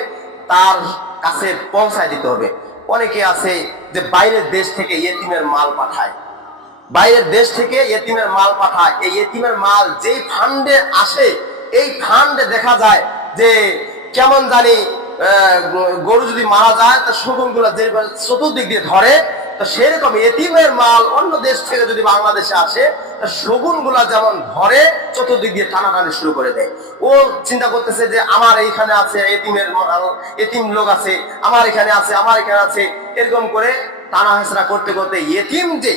তার কাছে পৌঁছায় দিতে হবে। অনেকে আছে যে বাইরের দেশ থেকে এতিমের মাল পাঠায়, বাইরের দেশ থেকে এতিমের মাল পাঠায়। এই এতিমের মাল যেই ফান্ডে আসে, এই ফান্ডে দেখা যায় যে কেমন জানি গরু যদি মারা যায় তা শগুনগুলো যে চতুর্দিক দিয়ে ধরে, তো সেরকম এতিমের মাল অন্য দেশ থেকে যদি বাংলাদেশে আসে, শগুনগুলা যেমন ধরে চতুর্দিক দিয়ে টানাটানি শুরু করে দেয়। ও চিন্তা করতেছে যে আমার এইখানে আছে এতিমের মাল, এতিম লোক আছে, আমার এখানে আছে, আমার এখানে আছে, এরকম করে টানা হেঁচড়া করতে করতে এতিম যে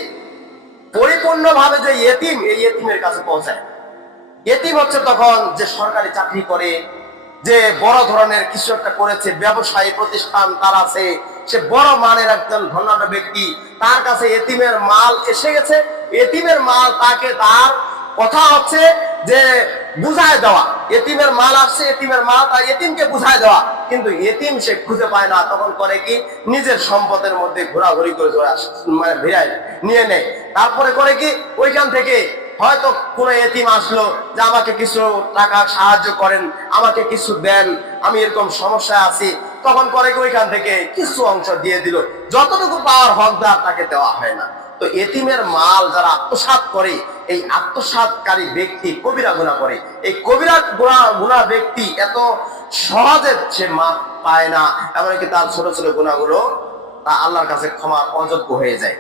পরিপূর্ণভাবে যে এতিম, এই এতিমের কাছে পৌঁছায়। এতিম হচ্ছে তখন যে সরকারি চাকরি করে, যে বড় ধরনের কিছু একটা করেছে, ব্যবসায়ী প্রতিষ্ঠান তার আছে, সে বড় মানের একজন ধনাঢ্য ব্যক্তি, তার কাছে এতিমের মাল এসে গেছে। এতিমের মাল তাকে, তার কথা হচ্ছে যে বুঝায় দেওয়া, এতিমের মাল আসছে, এতিমের মাল তার এতিমকে বুঝায় দেওয়া, কিন্তু এতিম সে খুঁজে পায় না। তখন করে কি, নিজের সম্পদের মধ্যে ঘোরাঘুরি করে চলে আসে, মানে ভিড়ায় নিয়ে নেয়। তারপরে করে কি, ওইখান থেকে হয়তো কোনো এতিম আসলো যে আমাকে কিছু টাকা সাহায্য করেন, আমাকে কিছু দেন, আমি এরকম সমস্যায় আছি, তখন করে কি ওইখান থেকে কিছু অংশ দিয়ে দিল, যতটুকু পাওয়ার হকদার তাকে দেওয়া হয় না। তো এতিমের মাল যারা আত্মসাৎ করে, এই আত্মসাৎকারী ব্যক্তি কবিরা গুনাহ করে। এই কবিরা গুনাহ ব্যক্তি এত সহজে সে মাপ পায় না, এমনকি তার ছোট ছোট গুনাহগুলো তা আল্লাহর কাছে ক্ষমার অযোগ্য হয়ে যায়।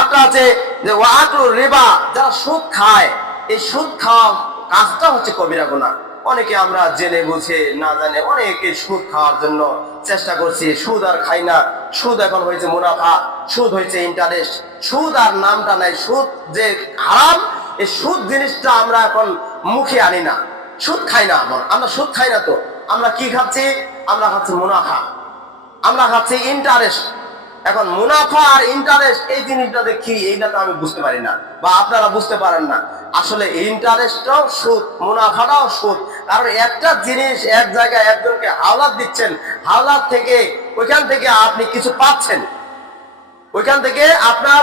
আপনার আছে যে ওয়াকুল রিবা, যারা সুদ খায়, এই সুদ খাওয়া কাজটা হচ্ছে কবিরা গুনাহ। অনেকে আমরা জেনে বুঝে না জানে অনেকে সুদ খাওয়ার জন্য চেষ্টা করছি। সুদ আর খাই না, সুদ এখন হয়েছে মুনাফা, সুদ হয়েছে ইন্টারেস্ট, সুদ আর নামটা নাই। সুদ যে হারাম, এই সুদ জিনিসটা আমরা এখন মুখে আনি না, সুদ খাই না। আমরা সুদ খাই না, তো আমরা কি খাচ্ছি? আমরা খাচ্ছি মুনাফা, আমরা খাচ্ছি ইন্টারেস্ট। এখন মুনাফা আর ইন্টারেস্ট এই জিনিসটা দেখি, এইটা তো আমি বুঝতে পারি না, বা আপনারা বুঝতে পারেন না। আসলে ইন্টারেস্টটাও সুদ, মুনাফাটাও সুদ। কারণ একটা জিনিস এক জায়গায় একজনকে হাওলাত দিচ্ছেন, হাওলাত থেকে ওইখান থেকে আপনি কিছু পাচ্ছেন, ওইখান থেকে আপনার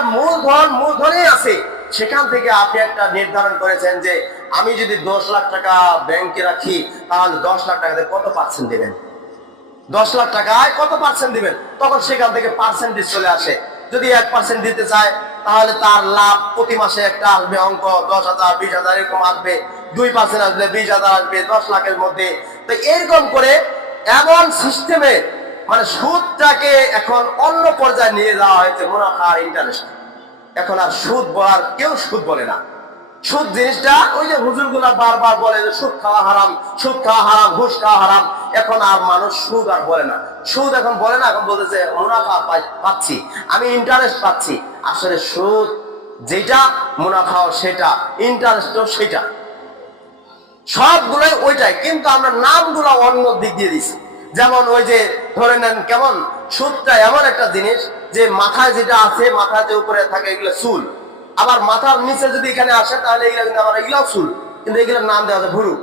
মূলধনই আছে, সেখান থেকে আপনি একটা নির্ধারণ করেছেন যে আমি যদি 10 লাখ টাকা ব্যাংকে রাখি, তাহলে 10 লাখ টাকাতে কত পার্সেন্ট দেবেন, 10 লাখ টাকায় কত পার্সেন্ট দিবেন। তখন সেখান থেকে পার্সেন্টেজ চলে আসে। যদি 1% দিতে চায়, তাহলে তার লাভ প্রতি মাসে একটা আসবে অঙ্ক, 10,000 20,000 এরকম আসবে, 2% আসবে 20,000 আসবে 10 লাখের মধ্যে। তো এরকম করে এমন সিস্টেমে মানে সুদটাকে এখন অন্য পর্যায়ে নিয়ে যাওয়া হয়েছে, মুনাফা আর ইন্টারেস্ট। এখন আর সুদ বলার কেউ সুদ বলে না। সুদ জিনিসটা ওই যে হুজুরগুলা বারবার বলে যে সুদ খাওয়া হারাম, সুদ খাওয়া হারাম, ঘুষ খাওয়া হারাম। এখন আর মানুষ সুদ আর বলে না, সুদ এখন বলে না, এখন বলতেছে মুনাফা পাচ্ছি, আমি ইন্টারেস্ট পাচ্ছি। আসলে সুদ যেটা, মুনাফাও সেটা, ইন্টারেস্টও সেটা, সবগুলোই ওইটাই, কিন্তু আমরা নামগুলো অন্য দিক দিয়ে দিচ্ছি। যেমন ওই যে ধরে নেন, কেমন সুদটা এমন একটা জিনিস যে মাথায় যেটা আছে, মাথায় যে উপরে থাকে এগুলো চুল, আবার মাথার নিচে যদি এখানে আসে তাহলে এগুলো কিন্তু আবার এগুলাও চুল, কিন্তু এগুলোর নাম দেওয়া আছে ভুরু।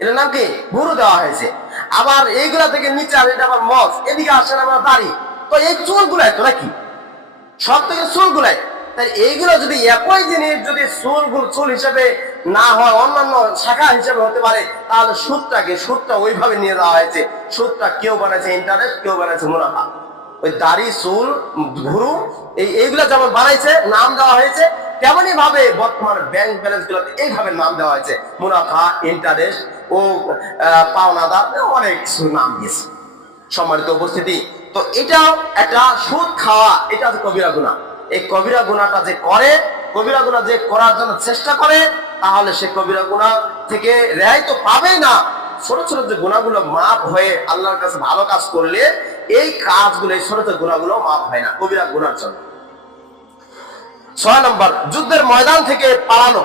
এটার নাম কি? ভুরু দেওয়া হয়েছে। আবার এইগুলা থেকে নিচে আসে এটা আবার মজ, এদিকে আসে আবার দাড়ি। তো এই চুলগুলাই তো নাকি সব থেকে চুলগুলাই, তাই এইগুলো যদি একই জিনিস যদি চুল হিসেবে না হয়, অন্যান্য শাখা হিসেবে হতে পারে, তাহলে সুদটা ওইভাবে নিয়ে যাওয়া হয়েছে। সুদটা কেউ বানাইছে ইন্টারেস্ট, কেউ বানাইছে মুনাফা। ওই দাড়ি, চুল, ভুরু এইগুলা যেমন বানাইছে, নাম দেওয়া হয়েছে, তেমনি ভাবে বর্তমানে ব্যাংক ব্যালেন্স গুলোতে এইভাবে নাম দেওয়া হয়েছে, মুনাফা, ইন্টারেস্ট ও পাওনাদার, অনেক কিছু নাম দিয়েছে। সম্মানিত উপস্থিতি, তো এটাও একটা সুদ খাওয়া, এটা হচ্ছে কবিরা গুনাহ। এই কবিরা গুনাহটা যে করে, কবিরা গুনাহ যে করার জন্য চেষ্টা করে, তাহলে সে কবিরা গুনাহ থেকে রেহাই তো পাবেই না, ছোট ছোট যে গুনাহগুলো মাফ হয়ে আল্লাহর কাছে ভালো কাজ করলে এই কাজগুলো, এই ছোট ছোট গুনাহগুলো মাফ হয় না কবিরা গুনার জন্য। 6 নম্বর, যুদ্ধের ময়দান থেকে পালানো,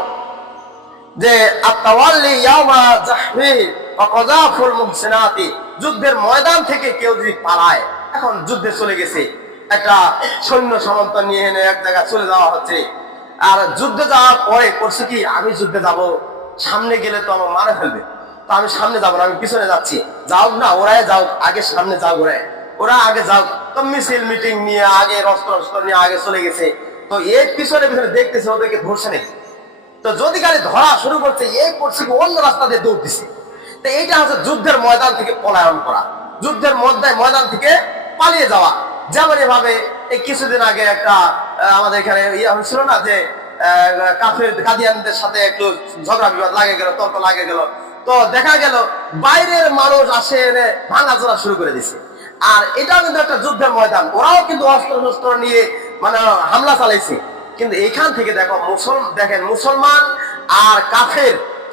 যে আত-তাওয়াল্লি ইয়াওমা জাহরি ওয়া কাযাফুল মুহসিনাতি, যুদ্ধের ময়দান থেকে কেউ যদি পালায়, এখন যুদ্ধে চলে গেছে, একটা সৈন্য সামন্ত নিয়ে এনে এক জায়গায় চলে যাওয়া হচ্ছে, আর যুদ্ধে যাওয়ার পরে করছে কি, আমি যুদ্ধে যাব, সামনে গেলে তো আমার মারা ফেলবে, তো আমি সামনে যাবো না, আমি পিছনে যাচ্ছি। যাও না, ওরাই যাও, আগে সামনে যাও, ওরা আগে যাও, তো মিছিল মিটিং নিয়ে আগে অস্ত্র নিয়ে আগে চলে গেছে, তো এর পিছনে পিছনে দেখতেছে ওদেরকে ধরছে নাকি, তো যদি গাড়ি ধরা শুরু করছে, এই করছে অন্য রাস্তা দিয়ে দৌড় দিছে। তো এইটা হচ্ছে যুদ্ধের ময়দান থেকে পলায়ন করা, যুদ্ধের ময়দান থেকে পালিয়ে যাওয়া। যেমন এভাবে এই কিছুদিন আগে একটা আমাদের এখানে ইয়ে হয়েছিল না, যে কাফের কাদিয়ানদের সাথে একটু ঝগড়া বিবাদ লাগে গেল, তর্ক লাগে গেল, তো দেখা গেল বাইরের মানুষ আসে এনে ভাঙাচোরা শুরু করে দিছে। আর এটাও কিন্তু একটা যুদ্ধের ময়দান, ওরাও কিন্তু অস্ত্র নিয়ে মানে হামলা চালাইছে। কিন্তু এখান থেকে দেখো দেখেন মুসলমান আর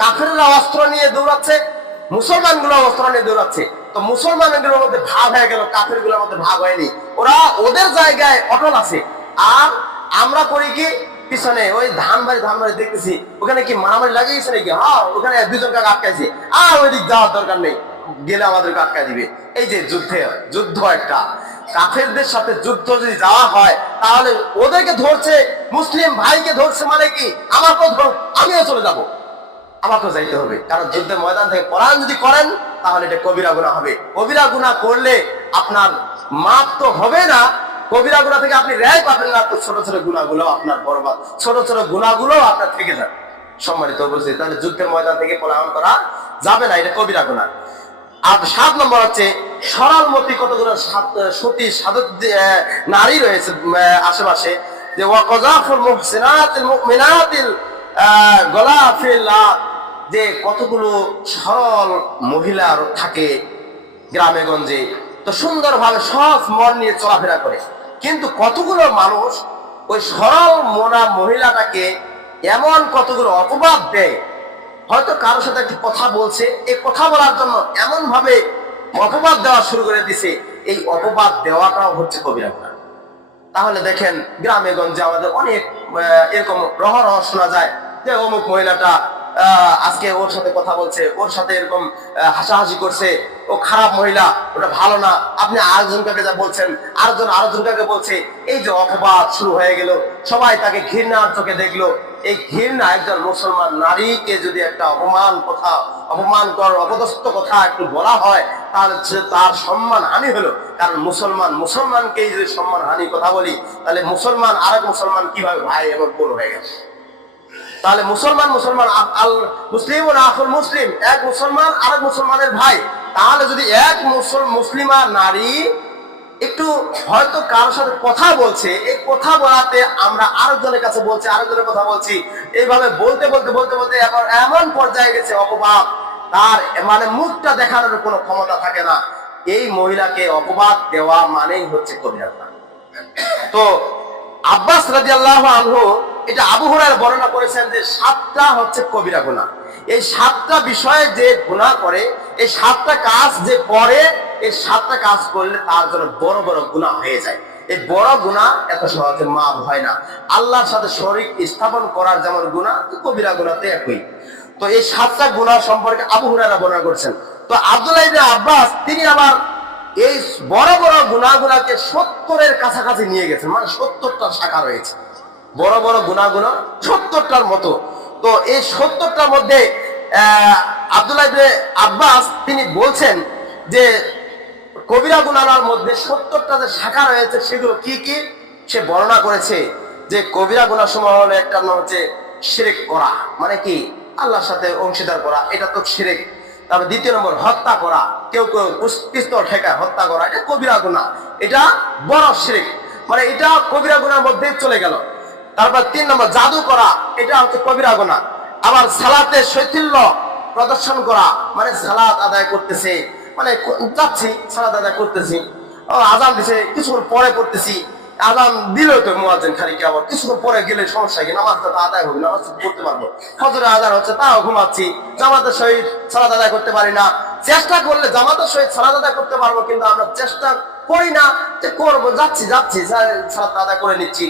কাফেররা অস্ত্র নিয়ে দৌড়াচ্ছে, মুসলমান গুলো অস্ত্র নিয়ে দৌড়াচ্ছে। তো মুসলমানগুলোর মধ্যে ভাগ হয়ে গেল, কাফের গুলোর মধ্যে ভাগ হয়নি, ওরা ওদের জায়গায় অটল আছে। আর আমরা করি কি, পিছনে ওই ধানবাড়ি দেখতেছি, ওখানে কি মারামারি লাগিয়েছে নাকি, হ্যাঁ ওখানে দুজনকে আটকাইছে, আর ওই দিক যাওয়ার দরকার নেই, গেলে আমাদেরকে আটকাই দিবে। এই যে যুদ্ধ একটা কাফেরদের সাথে যুদ্ধ যদি যাওয়া হয়, তাহলে ওদেরকে ধরছে, মুসলিম ভাইকে ধরছে, মানে কি আমাকেও ধর, আমিও চলে যাব, আমাকেও যাইতে হবে। কারণ যুদ্ধের ময়দান থেকে পলায়ন যদি করেন, তাহলে এটা কবিরা গুনাহ হবে। কবিরা গুনাহ করলে আপনার মাপ তো হবে না, কবিরা গুনাহ থেকে আপনি রেহাই পাবেন না, তো ছোট ছোট গুনাহগুলো আপনার বরবাদ, ছোট ছোট গুনাহগুলো আপনার থেকে যাবে। সম্মানিত বলছি, তাহলে যুদ্ধের ময়দান থেকে পলায়ন করা যাবে না, এটা কবিরা গুনাহ। আর 7 নম্বর হচ্ছে সরলমতি, কতগুলো সতী সাধক নারী রয়েছে আশেপাশে, যে ওয়া কাযাফুল মুহসিনাতিল মুমিনাতিল গলাফিল্লাহ, যে কতগুলো সরল মহিলা থাকে গ্রামে গঞ্জে, তো সুন্দরভাবে সহজ মন নিয়ে চলাফেরা করে। কিন্তু কতগুলো মানুষ ওই সরল মনা মহিলাটাকে এমন কতগুলো অপবাদ দেয়, হয়তো কারোর সাথে একটু কথা বলছে, এই কথা বলার জন্য এমন ভাবে অপবাদ দেওয়া শুরু করে দিছে, এই অপবাদ দেওয়াটাও হচ্ছে কবিরা গুনাহ। তাহলে দেখেন গ্রামে গঞ্জে আমাদের অনেক এরকম রহ শোনা যায়, যে অমুক মহিলাটা আজকে ওর সাথে কথা বলছে, ওর সাথে এরকম হাসাহাসি করছে, ও খারাপ মহিলা, ওটা ভালো না, আপনি আরেকজনকে যা বলছেন, আরেকজনকে বলছে, এই যে অপবাদ শুরু হয়ে গেল, সবাই তাকে ঘৃণার চোখে দেখলো। এই ঘৃণা, একজন মুসলমান নারীকে যদি একটা অপমানকর অপদস্থ কথা একটু বলা হয়, তাহলে তার সম্মান হানি হলো। কারণ মুসলমানকেই যদি সম্মান হানি কথা বলি, তাহলে মুসলমান আরেক মুসলমান কিভাবে ভাই এবং বোন হয়ে গেল। তাহলে মুসলমান আল মুসলিম আখুল মুসলিম, এক মুসলমান আরেক মুসলমানের ভাই। তাহলে যদি এক মুসলিমা নারী একটু হয়তো কারোর সাথে কথা বলছে, এই কথা বলাতে আমরা আরেকজনের কাছে বলছি, আরেকজনের কথা বলছি, এইভাবে বলতে এখন এমন পর্যায়ে গেছে অপবাদ, তার মানে মুখটা দেখানোর কোনো ক্ষমতা থাকে না। এই মহিলাকে অপবাদ দেওয়া মানেই হচ্ছে কবিরা গুনাহ। তো আব্বাস রাদিয়াল্লাহু আনহু, এটা আবু হুরায়রা বর্ণনা করেছেন যে 7টা হচ্ছে কবিরা গুনাহ। এই 7টা বিষয়ে যে গুনাহ করে, এই 7টা কাজ যে করে, এই 7টা কাজ করলে তার জন্য বড় বড় গুনাহ হয়ে যায়। এই বড় গুনাহ এত সহজে মাফ হয় না। আল্লাহর সাথে শরীক স্থাপন করার যেমন গুনাহ, কবিরা গুনাহতে একই। তো এই 7টা গুনাহ সম্পর্কে আবু হুরায়রা বর্ণনা করেছেন। তো আব্দুল্লাহ ইবনে আব্বাস তিনি আবার এই বড় বড় গুনাহগুলোকে 70-এর কাছাকাছি নিয়ে গেছেন, মানে 70টা শাখা রয়েছে, বড় বড় গুনাহগুলো 70টার মতো। তো এই 70টার মধ্যে আব্দুল্লাহ ইবনে আব্বাস তিনি বলছেন যে কবিরা গুনাহের মধ্যে 70টা যে শাখা রয়েছে, সেগুলো কি কি সে বর্ণনা করেছে। যে কবিরা গুনাহ সমূহ হলো, একটা নাম হচ্ছে শিরক করা, মানে কি আল্লাহর সাথে অংশীদার করা, এটা তো শিরক। তারপর 2 নম্বর হত্যা করা, কেউ পিস্তল ঠেকায় হত্যা করা, এটা কবিরা গুনাহ, এটা বড় শিরক, মানে এটা কবিরা গুনাহের মধ্যে চলে গেল। তারপর 3 নম্বর জাদু করা, এটা হচ্ছে কবিরা গুনাহ। আবার সালাতে শৈথিল্য প্রদর্শন করা, মানে সালাত আদায় করতেছে, মানে যাচ্ছি সালাত আদায় করতেছি, আজান দিছে কিছুক্ষণ পরে পড়তেছি, আজান দিল তো মুয়াজ্জিন খালি কি আবার কিছুক্ষণ পরে গেলে সমস্যা কি, নামাজটা তো আদায় হবে, নামাজ পড়তে পারবো। ফজরের আজান হচ্ছে তাও ঘুমাচ্ছি, জামাতের সহিত সালাত আদায় করতে পারি না। চেষ্টা করলে জামাতের সহিত সালাত আদায় করতে পারবো, কিন্তু আমরা চেষ্টা করি না যে করবো, যাচ্ছি সালাত আদায় করে নিচ্ছি।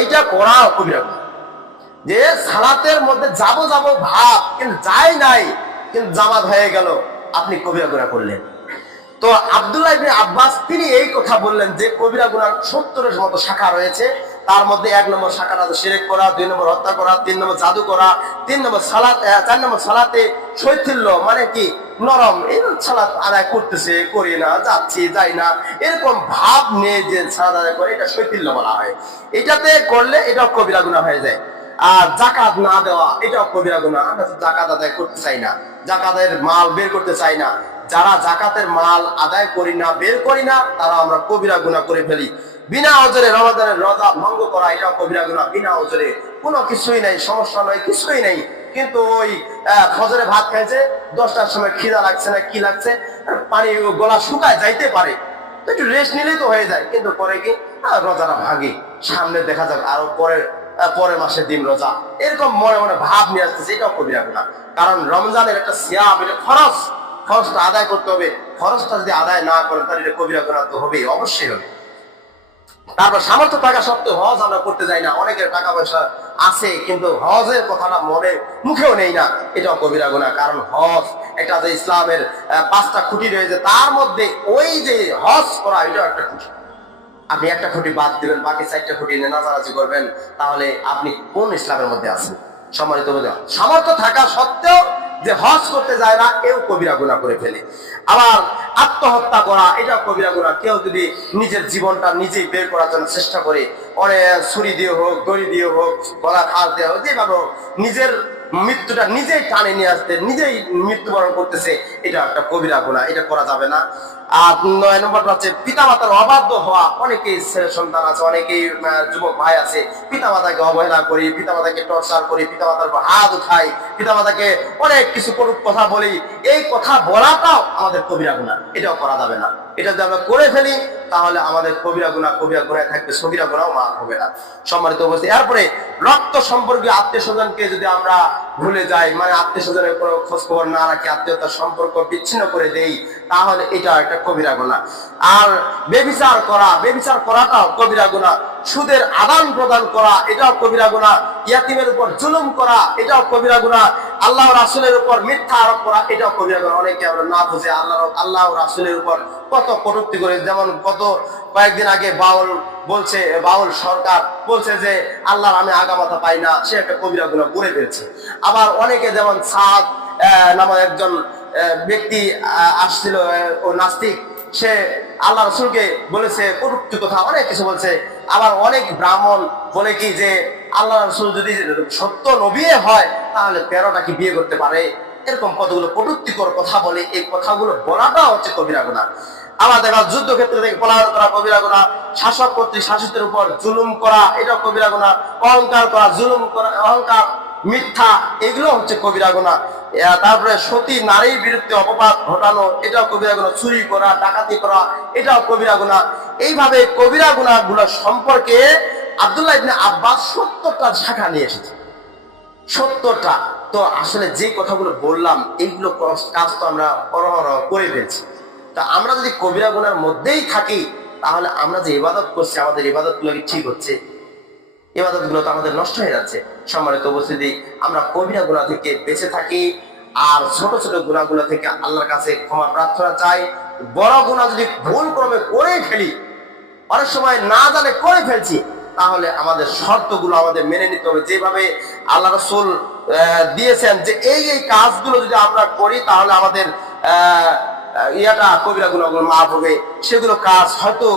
এইটা করা কবিরা গুনাহ। যে সালাতের মধ্যে যাব ভাব কিন্তু যাই নাই, কিন্তু জামাত হয়ে গেল, আপনি কবিরা গুনাহ করলেন। তো আব্দুল্লাহ ইবনে আব্বাস তিনি এই কথা বললেন যে কবিরা গুনার 70-এর মতো শাখা রয়েছে। তার মধ্যে 1 নম্বর শাখাটা শিরক করা, 2 নম্বর হত্যা করা, 3 নম্বর জাদু করা, 3 নম্বর সালাত, 4 নম্বর সালাতে শৈথিল্য, মানে কি নরম, এই সালাত আদায় করতেছে, করি না, যাচ্ছি যাই না, এরকম ভাব নিয়ে যে সালাত আদায় করে, এটা শৈথিল্য বলা হয়। এটাতে করলে এটাও কবিরা গুনাহ হয়ে যায়। আর যাকাত না দেওয়া, এটাও কবিরা গুনাহ। আমরা যাকাত আদায় করতে চাই না, যাকাতের মাল বের করতে চাই না। যারা যাকাতের মাল আদায় করি না, বের করি না, তারা আমরা কবিরা গুনাহ করে ফেলি। বিনা ওজরে রমাদানের রোজা ভঙ্গ করা, এটাও কবিরা গুনাহ। বিনা ওজরে কোনো কিছুই নাই, সমস্যা নয়, কিছুই নেই, কিন্তু ওই ফজরে ভাত খাইছে, 10টার সময় খিদা লাগছে না কি লাগছে, পানি গলা শুকায় যাইতে পারে, একটু রেস্ট নিলেই তো হয়ে যায়, কিন্তু পরে কি রোজাটা ভাঙি, সামনে দেখা যাক আরো পরের মাসের দিন রোজা, এরকম মনে মনে ভাব নিয়ে আসতেছে, এটাও কবিরা গুনাহ। কারণ রমজানের একটা সিয়াম, এটা ফরজটা আদায় করতে হবে। ফরজটা যদি আদায় না করেন তাহলে এটা কবিরা গুনাহ তো হবেই, অবশ্যই হবে। তারপর সামর্থ্য থাকা সত্ত্বেও হজ আমরা করতে যাই না। অনেকের টাকা পয়সা আছে কিন্তু হজের কথাটা মুখেও নেই না, এটাও কবিরা গুনাহ। কারণ হজ একটা যে ইসলামের 5টা খুঁটি রয়েছে, তার মধ্যে ওই যে হজ করা, এটাও একটা খুঁটি। আপনি একটা খুঁটি বাদ দিবেন, বাকি 4টা খুঁটি নিয়ে নাচানাচি করবেন, তাহলে আপনি কোন ইসলামের মধ্যে আছেন? সম্মানিত বোঝা, সামর্থ্য থাকা সত্ত্বেও যে হজ করতে যায় না, এও কবিরা গুনাহ করে ফেলে। আবার আত্মহত্যা করা, এটাও কবিরা গুনাহ। কেউ যদি নিজের জীবনটা নিজেই বের করার জন্য চেষ্টা করে, অনেক ছুরি দিয়ে হোক, দড়ি দিয়ে হোক, গলা খাল দিয়ে হোক, যেভাবে হোক, নিজের মৃত্যুটা নিজেই টানে নিয়ে আসতে, নিজেই মৃত্যুবরণ করতেছে, এটা একটা কবিরা গুনাহ, এটা করা যাবে না। আর 9 নম্বরটা হচ্ছে পিতামাতার অবাধ্য হওয়া। অনেকেই ছেলে সন্তান আছে, অনেকেই যুবক ভাই আছে, পিতামাতাকে অবহেলা করি, পিতামাতাকে টর্চার করি, পিতামাতার উপর হাত উঠাই, পিতামাতাকে অনেক কিছু করুক কথা বলি। এই কথা বলাটাও আমাদের কবিরা গুনাহ, এটাও করা যাবে না। এটা যদি আমরা করে ফেলি তাহলে আমাদের কবিরা গুনাহ থাকবে, সগীরা গুনাহ মাফ হবে না। সম্মানিত উপস্থিতি, এরপরে রক্ত সম্পর্কে আত্মীয় স্বজনকে যদি আমরা ভুলে যাই, মানে আত্মীয় স্বজনের কোনো খোঁজ খবর না রাখি, আত্মীয়তার সম্পর্ক বিচ্ছিন্ন করে দেই, তাহলে এটা একটা কবিরা গুনাহ। আর ব্যভিচার করাটাও কবিরা গুনাহ। সুদের আদান প্রদান করা, এটাও কবিরা গুনাহ। ইয়াতিমের উপর জুলুম করা, এটাও কবিরা গুনাহ। আল্লাহ রাসূলের উপর মিথ্যা আরোপ করা, এটাও কবিরা গুনাহ। অনেকে আমরা না বুঝে আল্লাহ রাসূলের উপর কত কটূক্তি করে। যেমন কয়েকদিন আগে বাউল সরকার বলছে যে আল্লাহর আমি আগামাথা পাই না, সে একটা কবিরা গুনাহ করে ফেলছে। আবার অনেকে যেমন সাদ নামে একজন ব্যক্তি আসছিল, ও নাস্তিক, সে আল্লাহ রাসূলকে বলেছে কটূক্তি কথা, অনেক কিছু বলছে। আবার অনেক ব্রাহ্মণ বলে কি যে আল্লাহ রাসূল যদি সত্য নবী হয় তাহলে 13টা কি বিয়ে করতে পারে, এরকম কতগুলো কটূক্তিকর কথা বলে। এই কথাগুলো বলাটা হচ্ছে কবিরা গুনাহ। আবার দেখা যুদ্ধক্ষেত্রে থেকে পলায়ন করা কবিরা গুনাহ। শাসক কর্তৃক শাসিতের উপর জুলুম করা, এটাও কবিরা গুনাহ। অহংকার করা, জুলুম করা, অহংকার, মিথ্যা, এগুলো হচ্ছে কবিরা গুনাহ। তারপরে সতী নারীর বিরুদ্ধে অপবাদ ঘটানো, এটাও কবিরা গুনাহ। চুরি করা, ডাকাতি করা, এটাও কবিরা গুনাহ। এইভাবে কবিরা গুনাহগুলো সম্পর্কে আব্দুল্লাহ ইবনে আব্বাস 70টা শাখা নিয়ে এসেছে। 70টা। তো আসলে যে কথাগুলো বললাম, এইগুলো কাজ তো আমরা অরহরহ করে ফেলছি। তা আমরা যদি কবিরা গুনার মধ্যেই থাকি তাহলে আমরা যে ইবাদত করছি, আমাদের ইবাদতগুলো কি ঠিক হচ্ছে? ইবাদতগুলো তো আমাদের নষ্ট হয়ে যাচ্ছে। সম্মানিত উপস্থিতি, আমরা কবিরা গুনাহ থেকে বেঁচে থাকি, আর ছোট ছোট গুনাহগুলো থেকে আল্লাহর কাছে ক্ষমা প্রার্থনা চাই। বড় গুনাহ যদি ভুল ক্রমে করে ফেলি, অনেক সময় না জানে করে ফেলছি, তাহলে আমাদের শর্তগুলো আমাদের মেনে নিতে হবে। যেভাবে আল্লাহ রাসূল দিয়েছেন যে এই কাজগুলো যদি আমরা করি তাহলে আমাদের কবিরা গুনাহগুলো মাফ হবে, সেগুলো কাজ হয়তো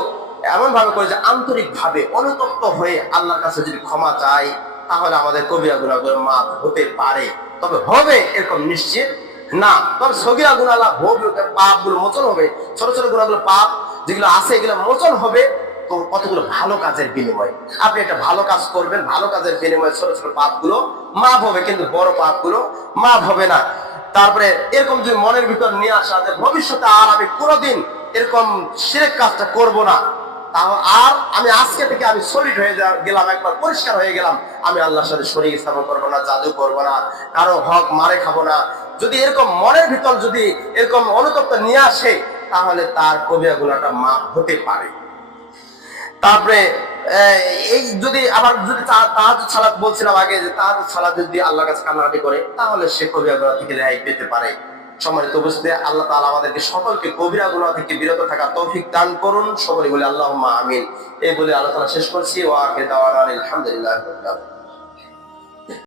এমন ভাবে করে যে আন্তরিক ভাবে অনুতপ্ত হয়ে আল্লাহর কাছে যদি ক্ষমা চাই, তাহলে আমাদের কবিরা গুনাহগুলো মাফ হতে পারে। তবে হবে এরকম নিশ্চিত না। তবে সগীরা গুনাহ পাপগুলো মোচন হবে, ছোট ছোট গুনাহগুলো পাপ যেগুলো আছে এগুলো মোচন হবে। তো কতগুলো ভালো কাজের বিনিময়ে আপনি একটা ভালো কাজ করবেন, ভালো কাজের বিনিময়ে ছোট ছোট পাপগুলো মাফ হবে, কিন্তু বড় পাপগুলো মাফ হবে না। তারপরে এরকম যদি মনের ভিতর নিয়ে আসা যে ভবিষ্যতে আর আমি কোনোদিন এরকম শিরক কাজটা করব না, আর আমি আজকে থেকে আমি সলিড হয়ে গেলাম, একবার পরিষ্কার হয়ে গেলাম, আমি আল্লাহর সাথে শরীক স্থাপন করবো না, জাদু করবো না, কারো হক মারে খাবো না। যদি এরকম মনের ভিতর যদি এরকম অনুতপ্ত নিয়ে আসে, তাহলে তার কবিরা গুনাহটা মাফ হতে পারে। তারপরে এই যদি আবার যদি তাহাজ্জুদ সালাত বলছিলাম আগে, যে তাহাজ্জুদ সালাত যদি আল্লাহর কাছে কান্নাকাটি করে, তাহলে সে কবিরা গুনাহ থেকে রেহাই পেতে পারে। সম্মানিত উপস্থিতি, আল্লাহ তাআলা আমাদেরকে সকলকে কবিরা গুনাহ থেকে বিরত থাকার তৌফিক দান করুন। সকলে বলে আল্লাহুম্মা আমিন। এই বলে আল্লাহ তাআলা শেষ করছি। ওয়া আখিরু দাওয়ানা আলহামদুলিল্লাহি রাব্বিল আলামিন।